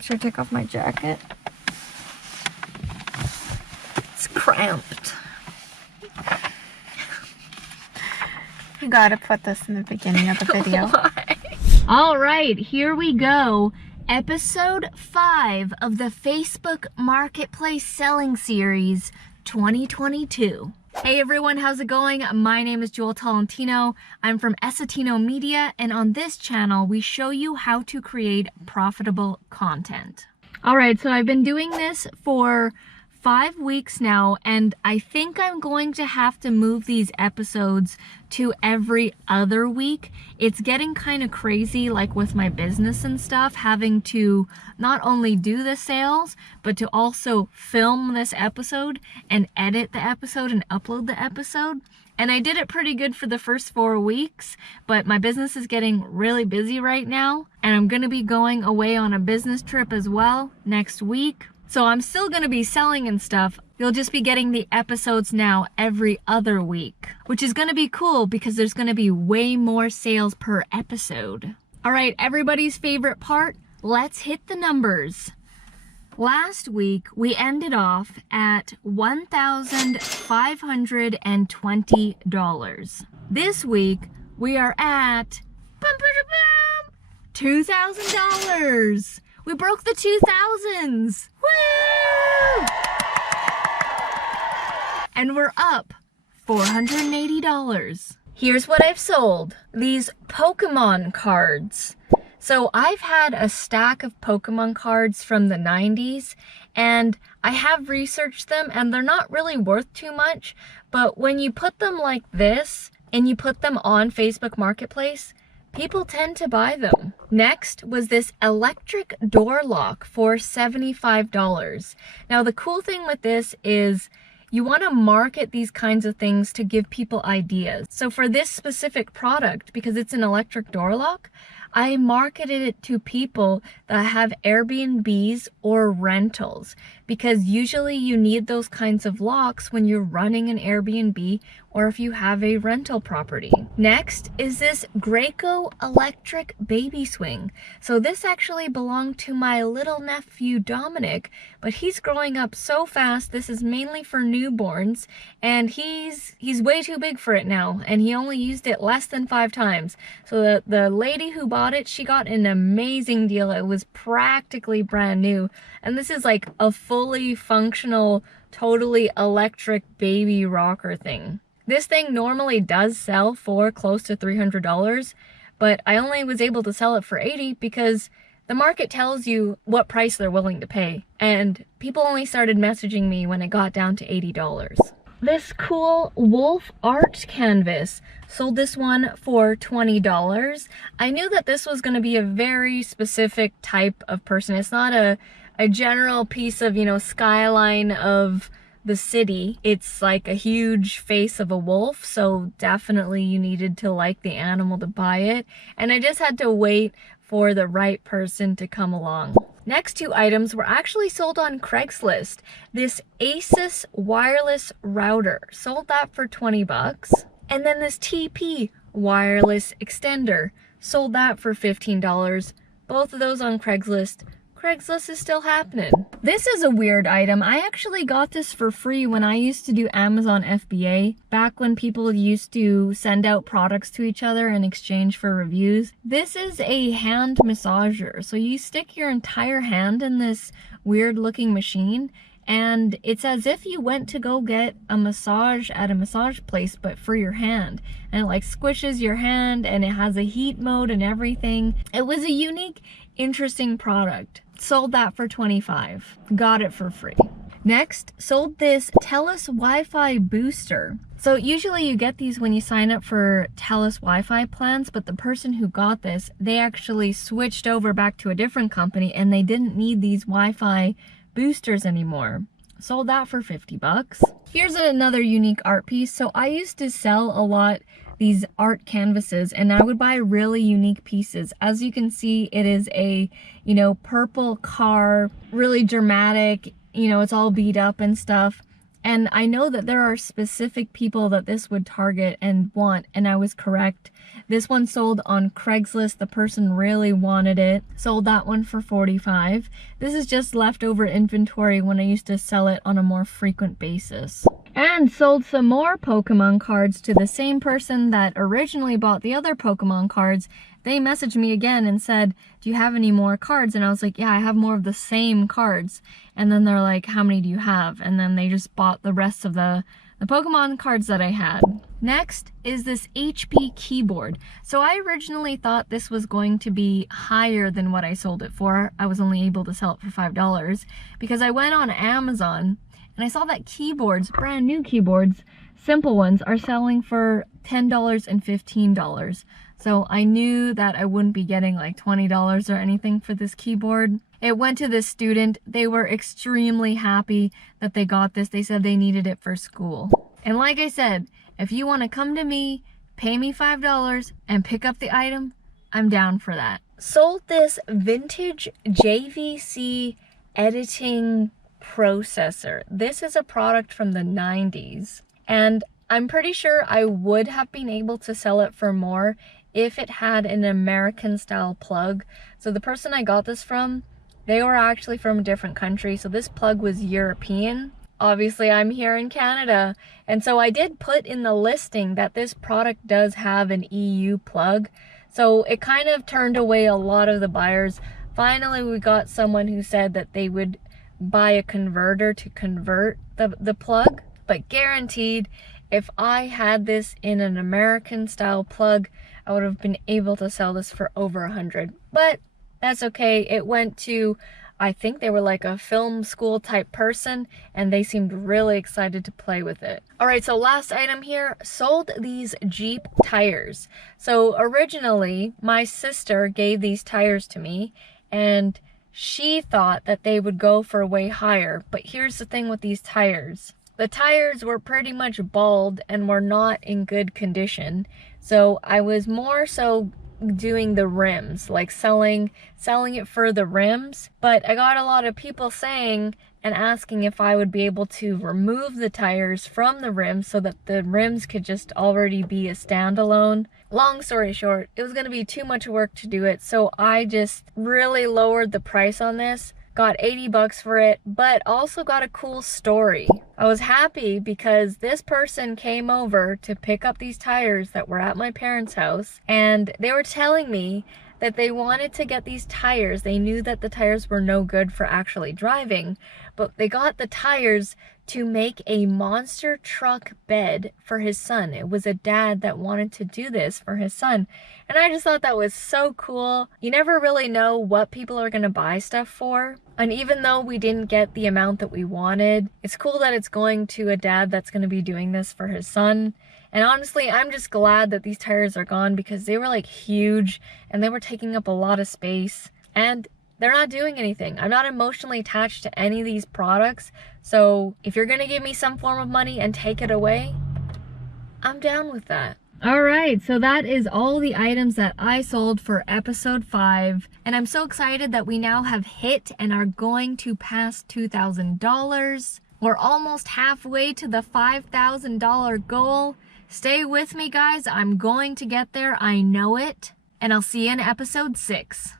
Should I take off my jacket? It's cramped. You gotta put this in the beginning of the video. Why? All right, here we go. Episode 5 of the Facebook Marketplace Selling Series 2022. Hey everyone, how's it going? My name is Joel Tolentino. I'm from Esatino Media, and on this channel, we show you how to create profitable content. All right, so I've been doing this for 5 weeks now, and I think I'm going to have to move these episodes to every other week. It's getting kind of crazy, like with my business and stuff, having to not only do the sales, but to also film this episode and edit the episode and upload the episode. And I did it pretty good for the first 4 weeks, but my business is getting really busy right now, and I'm gonna be going away on a business trip as well next week. So I'm still gonna be selling and stuff. You'll just be getting the episodes now every other week, which is gonna be cool because there's gonna be way more sales per episode. All right, everybody's favorite part, let's hit the numbers. Last week, we ended off at $1,520. This week, we are at $2,000. We broke the 2000s. Woo! And we're up $480. Here's what I've sold. These Pokemon cards. So I've had a stack of Pokemon cards from the 90s, and I have researched them, and they're not really worth too much, but when you put them like this and you put them on Facebook Marketplace, people tend to buy them. Next was this electric door lock for $75. Now the cool thing with this is you want to market these kinds of things to give people ideas. So for this specific product, because it's an electric door lock, I marketed it to people that have Airbnbs or rentals, because usually you need those kinds of locks when you're running an Airbnb or if you have a rental property. Next is this Graco electric baby swing. So this actually belonged to my little nephew Dominic, but he's growing up so fast. This is mainly for newborns, and he's way too big for it now, and he only used it less than 5 times. So the lady who bought it, she got an amazing deal. It was practically brand new, and this is like a fully functional, totally electric baby rocker thing. This thing normally does sell for close to $300, but I only was able to sell it for $80 because the market tells you what price they're willing to pay, and people only started messaging me when it got down to $80. This cool wolf art canvas, sold this one for $20. I knew that this was going to be a very specific type of person. It's not a general piece of, skyline of the city. It's like a huge face of a wolf, so definitely you needed to like the animal to buy it, and I just had to wait for the right person to come along. Next 2 items were actually sold on Craigslist. This Asus wireless router, sold that for $20. And then this TP wireless extender, sold that for $15. Both of those on Craigslist. Craigslist is still happening. This is a weird item. I actually got this for free when I used to do Amazon FBA, back when people used to send out products to each other in exchange for reviews. This is a hand massager. So you stick your entire hand in this weird looking machine, and it's as if you went to go get a massage at a massage place, but for your hand. And it like squishes your hand, and it has a heat mode and everything. It was a unique, interesting product. Sold that for $25. Got it for free. Next, sold this TELUS Wi-Fi booster. So usually you get these when you sign up for TELUS Wi-Fi plans, but the person who got this, they actually switched over back to a different company, and they didn't need these Wi-Fi boosters anymore. Sold that for $50. Here's another unique art piece. So I used to sell a lot these art canvases, and I would buy really unique pieces. As you can see, it is a, purple car, really dramatic, it's all beat up and stuff. And I know that there are specific people that this would target and want, and I was correct. This one sold on Craigslist. The person really wanted it. Sold that one for $45. This is just leftover inventory when I used to sell it on a more frequent basis. And sold some more Pokemon cards to the same person that originally bought the other Pokemon cards. They messaged me again and said, do you have any more cards? And I was like, yeah, I have more of the same cards. And then they're like, how many do you have? And then they just bought the rest of the Pokemon cards that I had. Next is this HP keyboard. So I originally thought this was going to be higher than what I sold it for. I was only able to sell it for $5 because I went on Amazon and I saw that keyboards, brand new keyboards, simple ones, are selling for $10 and $15. So I knew that I wouldn't be getting like $20 or anything for this keyboard. It went to this student. They were extremely happy that they got this. They said they needed it for school. And like I said, if you want to come to me, pay me $5 and pick up the item, I'm down for that. Sold this vintage JVC editing processor. This is a product from the 90s, and I'm pretty sure I would have been able to sell it for more if it had an American style plug. So the person I got this from, they were actually from a different country, so this plug was European. Obviously I'm here in Canada, and so I did put in the listing that this product does have an EU plug, so it kind of turned away a lot of the buyers. Finally we got someone who said that they would buy a converter to convert the plug, but guaranteed if I had this in an American style plug, I would have been able to sell this for over 100. But that's okay. It went to, I think they were like a film school type person, and they seemed really excited to play with it. All right, so last item here, sold these Jeep tires. So originally my sister gave these tires to me, and she thought that they would go for way higher. But here's the thing with these tires. The tires were pretty much bald and were not in good condition. So I was more so doing the rims, like selling it for the rims. But I got a lot of people saying and asking if I would be able to remove the tires from the rims so that the rims could just already be a standalone. Long story short, it was going to be too much work to do it, so I just really lowered the price on this. Got 80 bucks for it, but also got a cool story. I was happy because this person came over to pick up these tires that were at my parents' house, and they were telling me that they wanted to get these tires. They knew that the tires were no good for actually driving, but they got the tires to make a monster truck bed for his son. It was a dad that wanted to do this for his son. And I just thought that was so cool. You never really know what people are gonna buy stuff for. And even though we didn't get the amount that we wanted, it's cool that it's going to a dad that's gonna be doing this for his son. And honestly, I'm just glad that these tires are gone because they were like huge and they were taking up a lot of space, and they're not doing anything. I'm not emotionally attached to any of these products. So if you're gonna give me some form of money and take it away, I'm down with that. All right, so that is all the items that I sold for episode 5. And I'm so excited that we now have hit and are going to pass $2,000. We're almost halfway to the $5,000 goal. Stay with me, guys. I'm going to get there. I know it. And I'll see you in episode 6.